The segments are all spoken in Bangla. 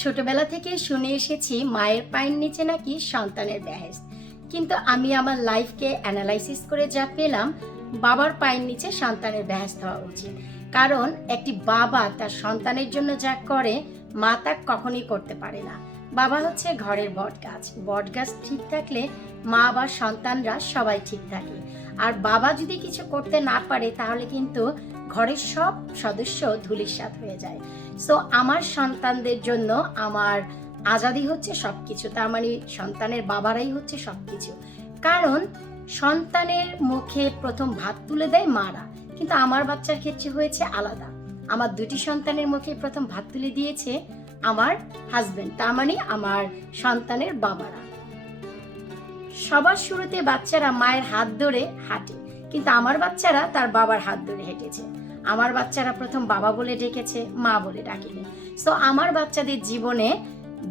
ছোটবেলা থেকে শুনে এসেছি মায়ের পায়ের নিচে নাকি সন্তানের বেহেশত, কিন্তু আমি আমার লাইফকে অ্যানালাইসিস করে যা পেলাম, বাবার পায়ের নিচে সন্তানের বেহেশত হওয়া উচিত। কারণ একটি বাবা তার সন্তানের জন্য যা করে মা তা কখনোই করতে পারে না। বাবা হচ্ছে ঘরের বট গাছ ঠিক থাকলে মা বা সন্তানরা সবাই ঠিক থাকে। আর বাবা যদি কিছু করতে না পারে তাহলে কিন্তু ঘরের সব সদস্য ধূলিসাৎ হয়ে যায়। সো আমার সন্তানদের জন্য আমার আজাদি হচ্ছে সবকিছু, তার মানে সন্তানের বাবারাই হচ্ছে সবকিছু। কারণ সন্তানের মুখে প্রথম ভাত তুলে দেয় মারা, কিন্তু আমার বাচ্চার ক্ষেত্রে হয়েছে আলাদা। আমার দুটি সন্তানের মুখে প্রথম ভাত তুলে দিয়েছে আমার হাজবেন্ড, তার মানে আমার সন্তানের বাবারা। সবার শুরুতে বাচ্চারা মায়ের হাত ধরে হাঁটে, কিন্তু আমার বাচ্চারা তার বাবার হাত ধরে হেঁটেছে। আমার বাচ্চারা প্রথম বাবা বলে ডেকেছে, মা বলে ডাকেনি। সো আমার বাচ্চাদের জীবনে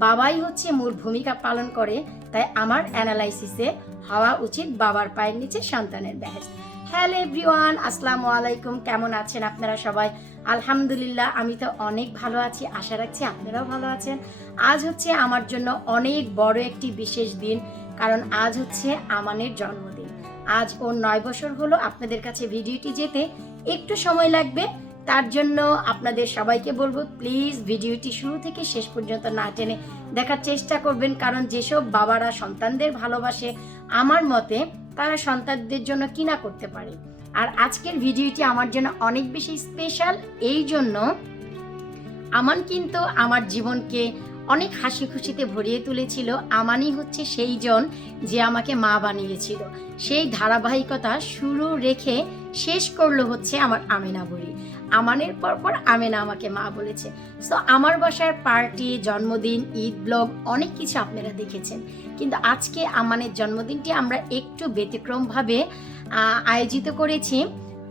বাবাই হচ্ছে মূল ভূমিকা পালন করে। তাই আমার অ্যানালাইসিসে হওয়া উচিত বাবার পায়ের নিচে সন্তানের বেহেশত। হ্যালো এভরিওয়ান, আসসালামু আলাইকুম। কেমন আছেন আপনারা সবাই? আলহামদুলিল্লাহ, আমি তো অনেক ভালো আছি। আশা রাখছি আপনারাও ভালো আছেন। আজ হচ্ছে আমার জন্য অনেক বড় একটি বিশেষ দিন, কারণ আজ হচ্ছে আমানের জন্মদিন। আজ ওর 9 বছর হলো। আপনাদের কাছে ভিডিওটি যেতে একটু সময় লাগবে, তার জন্য আপনাদের সবাইকে বলবো প্লিজ ভিডিওটি শুরু থেকে শেষ পর্যন্ত না টেনে দেখার চেষ্টা করবেন। কারণ যেসব বাবারা সন্তানদের ভালোবাসে, আমার মতে তারা সন্তানদের জন্য কি না করতে পারে। আর আজকের ভিডিওটি আমার জন্য অনেক বেশি স্পেশাল। এই জন্য আমান কিন্তু আমার জীবনকে অনেক হাসি খুশিতে ভরিয়ে তুলেছিল। আমানই হচ্ছে সেই জন যে আমাকে মা বানিয়েছিল। সেই ধারাবাহিকতা শুরু রেখে শেষ করলো হচ্ছে আমার আমেনা বুড়ি। আমানের পরপর আমেনা আমাকে মা বলেছে। সো আমার বাসার পার্টি, জন্মদিন, ঈদ ব্লগ অনেক কিছু আপনারা দেখেছেন, কিন্তু আজকে আমানের জন্মদিনটি আমরা একটু ব্যতিক্রমভাবে আয়োজিত করেছি।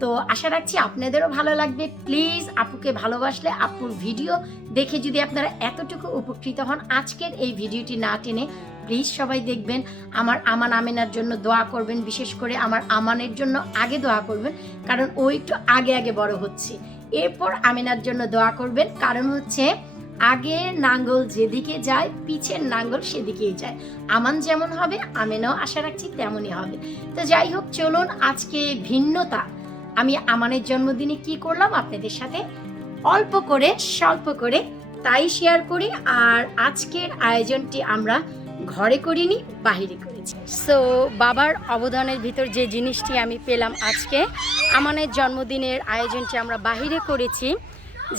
তো আশা রাখছি আপনাদেরও ভালো লাগবে। প্লিজ আপুকে ভালোবাসলে আপুর ভিডিও দেখে যদি আপনারা এতটুকু উপকৃত হন, আজকের এই ভিডিওটি না টেনে প্লিজ সবাই দেখবেন। আমার আমান আমেনার জন্য দোয়া করবেন, বিশেষ করে আমার আমানের জন্য আগে দোয়া করবেন, কারণ ও একটু আগে বড় হচ্ছে। এরপর আমেনার জন্য দোয়া করবেন, কারণ হচ্ছে আগে নাঙ্গল যেদিকে যায় পিছের নাঙ্গল সেদিকেই যায়। আমান যেমন হবে আমেনাও আশা রাখছি তেমনই হবে। তো যাই হোক, চলুন আজকে ভিন্নতা আমি আমানের জন্মদিনে কি করলাম আপনাদের সাথে অল্প করে স্বল্প করে তাই শেয়ার করি। আর আজকের আয়োজনটি আমরা ঘরে করিনি, বাহিরে করেছি। সো বাবার অবদানের ভিতর যে জিনিসটি আমি পেলাম, আজকে আমানের জন্মদিনের আয়োজনটি আমরা বাহিরে করেছি।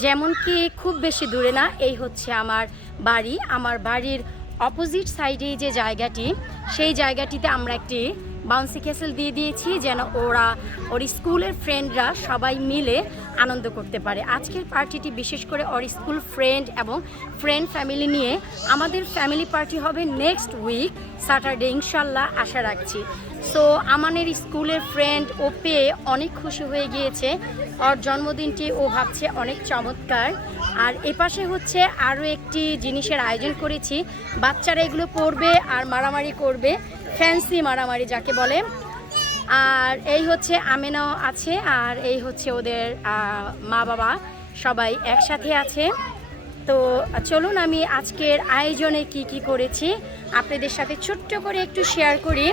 যেমন কি খুব বেশি দূরে না, এই হচ্ছে আমার বাড়ি। আমার বাড়ির অপোজিট সাইডে যে জায়গাটি, সেই জায়গাটিতে আমরা একটি বাউন্সি ক্যাসেল দিয়ে দিয়েছি, যেন ওর স্কুলের ফ্রেন্ডরা সবাই মিলে আনন্দ করতে পারে। আজকের পার্টিটি বিশেষ করে ওর স্কুল ফ্রেন্ড এবং ফ্রেন্ড ফ্যামিলি নিয়ে। আমাদের ফ্যামিলি পার্টি হবে নেক্সট উইক স্যাটারডে ইনশাল্লাহ, আশা রাখছি। সো আমাদের স্কুলের ফ্রেন্ড ও পেয়ে অনেক খুশি হয়ে গিয়েছে। ওর জন্মদিনটি ও ভাবছে অনেক চমৎকার। আর এপাশে হচ্ছে আরও একটি জিনিসের আয়োজন করেছি। বাচ্চারা এগুলো পরবে আর মারামারি করবে, ফ্যান্সি মারামারি যাকে বলে। আর এই হচ্ছে আমেনাও আছে, আর এই হচ্ছে ওদের মা বাবা সবাই একসাথে আছে। তো চলুন আমি আজকের আয়োজনে কি করেছি আপনাদের সাথে ছোট্ট করে একটু শেয়ার করি।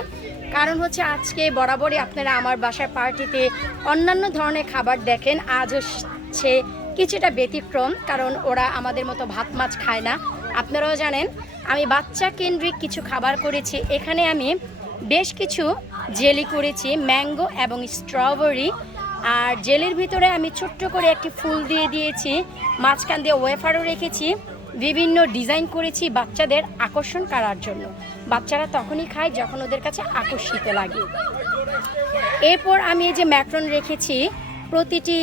কারণ হচ্ছে আজকে বরাবরই আপনারা আমার বাসার পার্টিতে অন্যান্য ধরনের খাবার দেখেন, আজ হচ্ছে কিছুটা ব্যতিক্রম, কারণ ওরা আমাদের মতো ভাত মাছ খায় না। আপনারাও জানেন আমি বাচ্চা কেন্দ্রিক কিছু খাবার করেছি। এখানে আমি বেশ কিছু জেলি করেছি, ম্যাঙ্গো এবং স্ট্রবেরি। আর জেলির ভিতরে আমি ছোট্ট করে একটি ফুল দিয়ে দিয়েছি, মাঝখান দিয়ে ওয়েফারও রেখেছি, বিভিন্ন ডিজাইন করেছি বাচ্চাদের আকর্ষণ করার জন্য। বাচ্চারা তখনই খায় যখন ওদের কাছে আকর্ষিত লাগে। এরপর আমি এই যে ম্যাক্রন রেখেছি প্রতিটি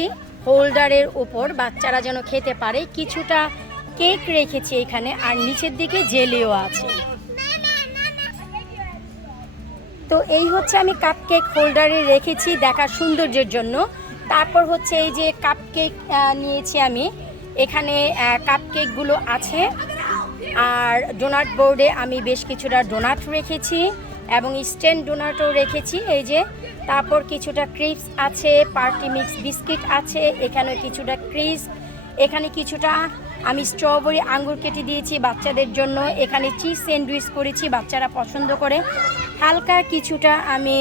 হোল্ডারের উপর, বাচ্চারা যেন খেতে পারে। কিছুটা কেক রেখেছি এখানে, আর নিচের দিকে জেলিও আছে। তো এই হচ্ছে আমি কাপকেক হোল্ডারে রেখেছি দেখার সৌন্দর্যের জন্য। তারপর হচ্ছে এই যে কাপকেক নিয়েছি আমি, এখানে কাপকেকগুলো আছে। আর ডোনাট বোর্ডে আমি বেশ কিছুটা ডোনাট রেখেছি এবং স্ট্যান্ড ডোনাটও রেখেছি এই যে। তারপর কিছুটা ক্রিপস আছে, পার্টি মিক্স বিস্কিট আছে, এখানে কিছুটা ক্রিস্প, এখানে কিছুটা আমি স্ট্রবেরি আঙ্গুর কেটে দিয়েছি বাচ্চাদের জন্য। এখানে চিজ স্যান্ডউইচ করেছি, বাচ্চারা পছন্দ করে। হালকা কিছুটা আমি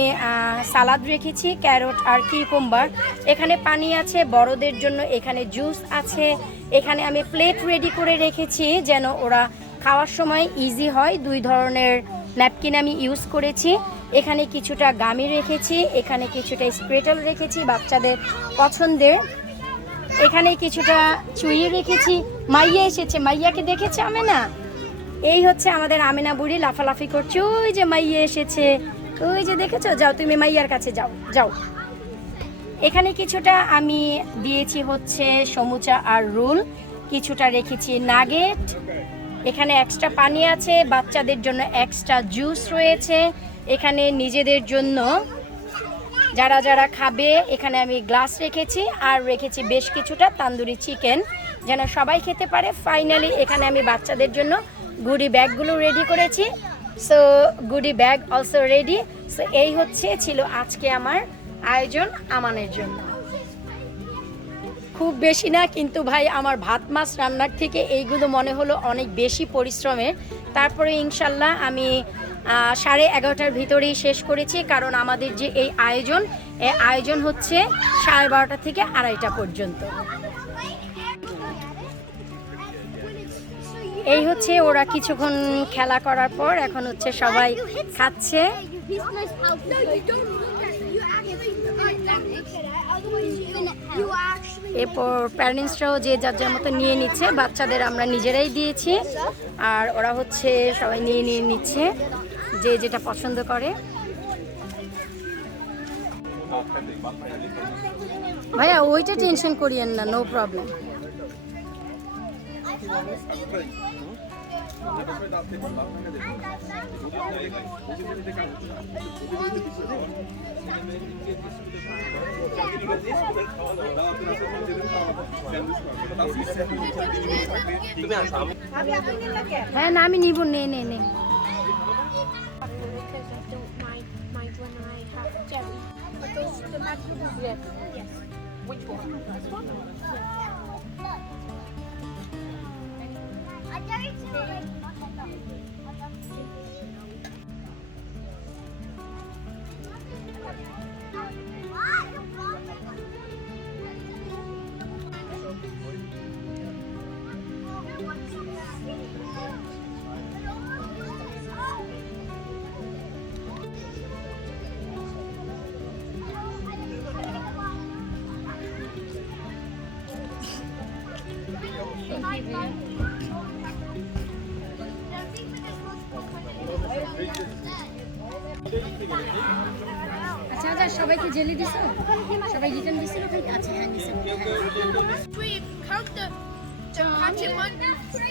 সালাদ রেখেছি, ক্যারট আর কিউকাম্বার। এখানে পানি আছে বড়দের জন্য, এখানে জুস আছে। এখানে আমি প্লেট রেডি করে রেখেছি যেন ওরা খাওয়ার সময় ইজি হয়। 2 ধরনের ন্যাপকিন আমি ইউজ করেছি। এখানে কিছুটা গামি রেখেছি, এখানে কিছুটা স্প্রেটল রেখেছি বাচ্চাদের পছন্দের। এখানে কিছুটা চুই রেখেছি। মাইয়া এসেছে, মাইয়াকে দেখেছে আমেনা? এই হচ্ছে আমাদের আমেনা বুড়ি লাফালাফি করছে। ওই যে মাইয়া এসেছে, ওই যে দেখেছো? যাও তুমি মাইয়ার কাছে যাও যাও। এখানে কিছুটা আমি দিয়েছি হচ্ছে সমুচা আর রোল, কিছুটা রেখেছি নাগেট। এখানে এক্সট্রা পানি আছে, বাচ্চাদের জন্য এক্সট্রা জুস রয়েছে। এখানে নিজেদের জন্য যারা যারা খাবে এখানে আমি গ্লাস রেখেছি, আর রেখেছি বেশ কিছুটা তান্দুরি চিকেন যেন সবাই খেতে পারে। ফাইনালি এখানে আমি বাচ্চাদের জন্য গুডি ব্যাগগুলো রেডি করেছি। So goodie bag also ready. So এই ছিল আজকে আমার আয়োজন আমানের জন্য। খুব বেশি না, কিন্তু ভাই আমার ভাত মাছ রান্নার থেকে এইগুলো মনে হলো অনেক বেশি পরিশ্রমের। তারপরে ইনশাল্লাহ আমি 11:30টার ভিতরেই শেষ করেছি, কারণ আমাদের যে এই আয়োজন হচ্ছে 12:30 থেকে 2:30 পর্যন্ত। এই ওরা কিছুক্ষণ খেলা করার পর এখন সবাই খাচ্ছে। এরপর প্যারেন্টসরাও যে যার যার মতো নিয়ে নিচ্ছে, বাচ্চাদের আমরা নিজেরাই দিয়েছি, আর ওরা সবাই নিয়ে নিচ্ছে যে যেটা পছন্দ করে। ভাইয়া ওইটা টেনশন করিয়েন না, নো প্রবলেম। হ্যাঁ না, আমি নিব। নে নে নে। আচ্ছা আচ্ছা, সবাইকে জেলি দিছো? সবাই রিটার্ন দিছিল? আচ্ছা হ্যাঁ দিছে।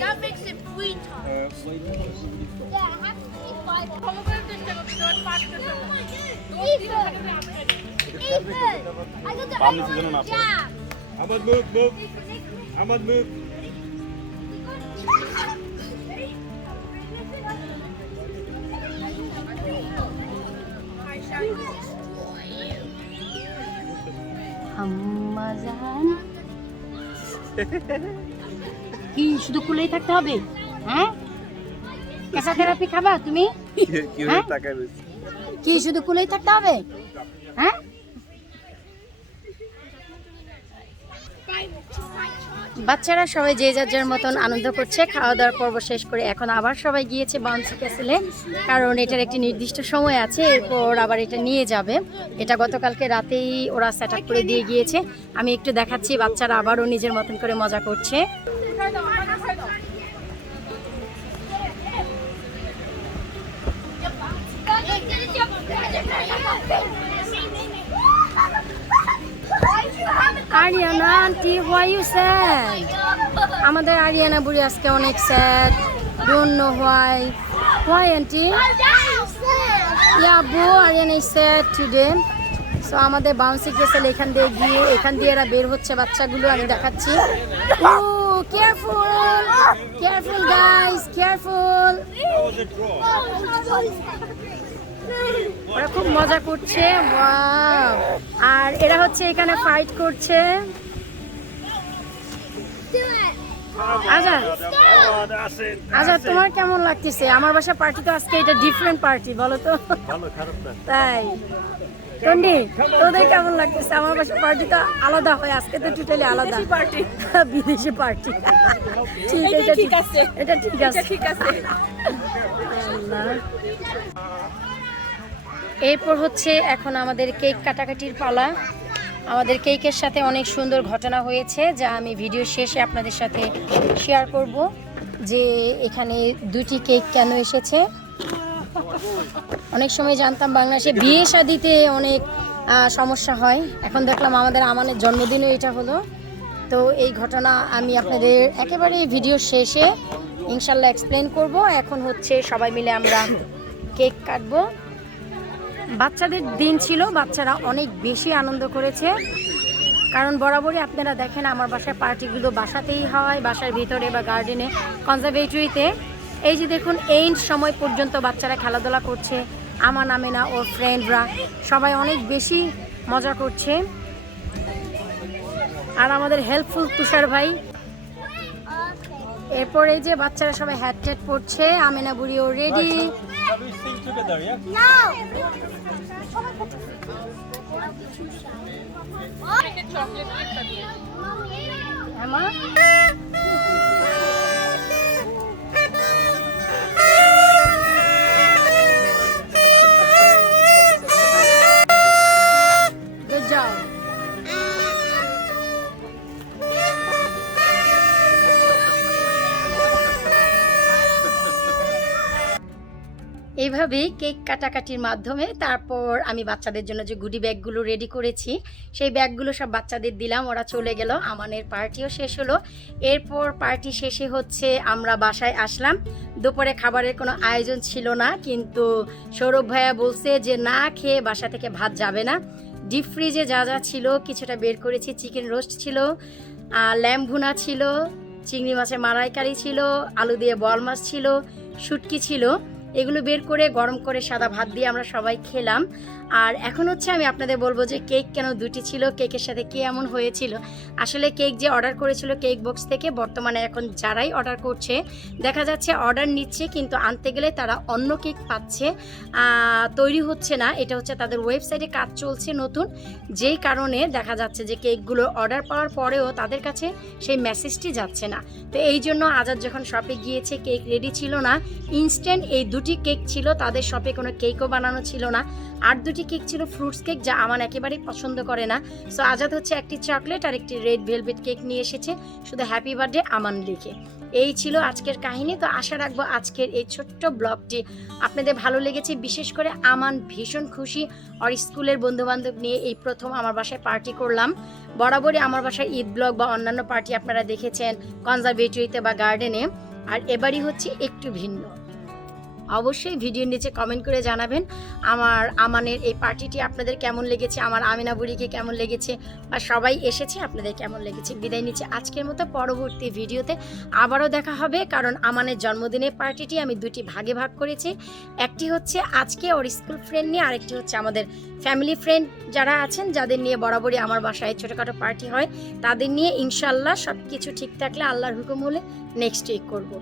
That makes it sweet. Ahmad, move. Ahmad, move. কি শুধু কুলেই থাকতে হবে? হ্যাঁ, কেসা থেরাপি খাবা তুমি? কি শুধু কুলেই থাকতে হবে? হ্যাঁ, বাচ্চারা সবাই যে যার যার মতন আনন্দ করছে। খাওয়া দাওয়ার পর্ব শেষ করে এখন আবার সবাই গিয়েছে বাউন্সি ক্যাসেলে, কারণ এটার একটি নির্দিষ্ট সময় আছে, এরপর আবার এটা নিয়ে যাবে। এটা গতকালকে রাতেই ওরা সেট আপ করে দিয়ে গিয়েছে। আমি একটু দেখাচ্ছি, বাচ্চারা আবারও নিজের মতন করে মজা করছে। Ariana aunty, why you sad? আমাদের আরিয়ানা বুড়ি আজকে অনেক sad, don't know why aunty? Yeah, boo, Ariana is sad today. So আমাদের বাউন্সি ক্যাসেল এখান দিয়ে এরা বের হচ্ছে বাচ্চাগুলো, আমি দেখাচ্ছি। Oh, careful guys, careful. ওরা খুব মজা করছে, ওয়াও। আর এরা এখানে ফাইট করছে। Azad Oh, that's it. Azad তোমার কেমন লাগতেছে আমার বাসা পার্টি তো আজকে এটা ডিফারেন্ট পার্টি বলো তো ভালো খারাপ না। তাই টন্ডি তোদের কেমন লাগতেছে আমার বাসা পার্টি তো আলাদা হয় আজকে তো টোটালি আলাদা পার্টি বিদেশি পার্টি ঠিক আছে এটা ঠিক আছে আল্লাহ। এরপর হচ্ছে এখন আমাদের কেক কাটাকাটির পালা। আমাদের কেকের সাথে অনেক সুন্দর ঘটনা হয়েছে যা আমি ভিডিও শেষে আপনাদের সাথে শেয়ার করব যে এখানে দুটি কেক কেন এসেছে। অনেক সময় জানতাম বাংলাদেশে বিয়ে শাদিতে অনেক সমস্যা হয়, এখন দেখলাম আমাদের আমানের জন্মদিনও এটা হলো। তো এই ঘটনা আমি আপনাদের একেবারে ভিডিও শেষে ইনশাল্লাহ এক্সপ্লেন করব। এখন হচ্ছে সবাই মিলে আমরা কেক কাটবো। বাচ্চাদের দিন ছিল, বাচ্চারা অনেক বেশি আনন্দ করেছে, কারণ বরাবরই আপনারা দেখেন আমার বাসায় পার্টিগুলো বাসাতেই হয়, বাসার ভিতরে বা গার্ডেনে, কনজারভেটরিতে। এই যে দেখুন এই সময় পর্যন্ত বাচ্চারা খেলাধুলা করছে, আমান আমেনা ওর ফ্রেন্ডরা সবাই অনেক বেশি মজা করছে। আর আমাদের হেল্পফুল তুষার ভাই। এরপরে যে বাচ্চারা সবাই হ্যাট ট্যাট পড়ছে, আমেনা বুড়িও ready. Shall we sing together, yeah? Emma? Good job. এইভাবেই কেক কাটাকাটির মাধ্যমে তারপর আমি বাচ্চাদের জন্য যে গুডি ব্যাগগুলো রেডি করেছি সেই ব্যাগগুলো সব বাচ্চাদের দিলাম, ওরা চলে গেল। আমানের পার্টিও শেষ হলো। এরপর পার্টি শেষে হচ্ছে আমরা বাসায় আসলাম। দুপুরে খাবারের কোনো আয়োজন ছিল না, কিন্তু সৌরভ ভাইয়া বলছে যে না খেয়ে বাসা থেকে ভাত যাবে না। ডিপ ফ্রিজে যা যা ছিল কিছুটা বের করেছি। চিকেন রোস্ট ছিল, ল্যাম্ব ভুনা ছিল, চিংড়ি মাছের মালাইকারি ছিল, আলু দিয়ে বল মাছ ছিল, শুটকি ছিল। এগুলো বের করে গরম করে সাদা ভাত দিয়ে আমরা সবাই খেলাম। আর এখন হচ্ছে আমি আপনাদের বলবো যে কেক কেন দুটি ছিল, কেকের সাথে কি এমন হয়েছিল। আসলে কেক যে অর্ডার করেছিল কেক বক্স থেকে, বর্তমানে এখন যারাই অর্ডার করছে দেখা যাচ্ছে অর্ডার নিচ্ছে কিন্তু আনতে গেলে তারা অন্য কেক পাচ্ছে, তৈরি হচ্ছে না। এটা হচ্ছে তাদের ওয়েবসাইটে কাজ চলছে নতুন, যেই কারণে দেখা যাচ্ছে যে কেকগুলো অর্ডার পাওয়ার পরেও তাদের কাছে সেই মেসেজটি যাচ্ছে না। তো এই জন্য আজাদ যখন শপে গিয়েছে কেক রেডি ছিল না, ইনস্ট্যান্ট এই দুটি কেক ছিল, তাদের শপে কোনো কেকও বানানো ছিল না। আর দুটি কেক ছিল ফ্রুটস কেক, যা আমান একেবারেই পছন্দ করে না। সো আজাদ হচ্ছে একটি চকলেট আর একটি রেড ভেলভেট কেক নিয়ে এসেছে, শুধু হ্যাপি বার্থডে আমান লিখে। এই ছিল আজকের কাহিনী। তো আশা রাখবো আজকের এই ছোট্ট ব্লগটি আপনাদের ভালো লেগেছে। বিশেষ করে আমান ভীষণ খুশি, আর স্কুলের বন্ধুবান্ধব নিয়ে এই প্রথম আমার বাসায় পার্টি করলাম। বরাবরই আমার বাসায় ঈদ ব্লগ বা অন্যান্য পার্টি আপনারা দেখেছেন কনজারভেটরিতে বা গার্ডেনে, আর এবারই হচ্ছে একটু ভিন্ন। অবশ্যই ভিডিওর নিচে কমেন্ট করে জানাবেন আমার আমানের এই পার্টিটি আপনাদের কেমন লেগেছে, আমার আমিনা বুড়িকে কেমন লেগেছে, বা সবাই এসেছে আপনাদের কেমন লেগেছে। বিদায় নিচ্ছি আজকের মতো, পরবর্তী ভিডিওতে আবারও দেখা হবে। কারণ আমানের জন্মদিনের পার্টিটি আমি দুটি ভাগে ভাগ করেছি, একটি হচ্ছে আজকে ওর স্কুল ফ্রেন্ড নিয়ে, আরেকটি হচ্ছে আমাদের ফ্যামিলি ফ্রেন্ড যারা আছেন, যাদের নিয়ে বরাবরই আমার বাসায় ছোটোখাটো পার্টি হয়, তাদের নিয়ে ইনশাল্লাহ সব কিছু ঠিক থাকলে আল্লাহর হুকুম হলে নেক্সট উইক করব।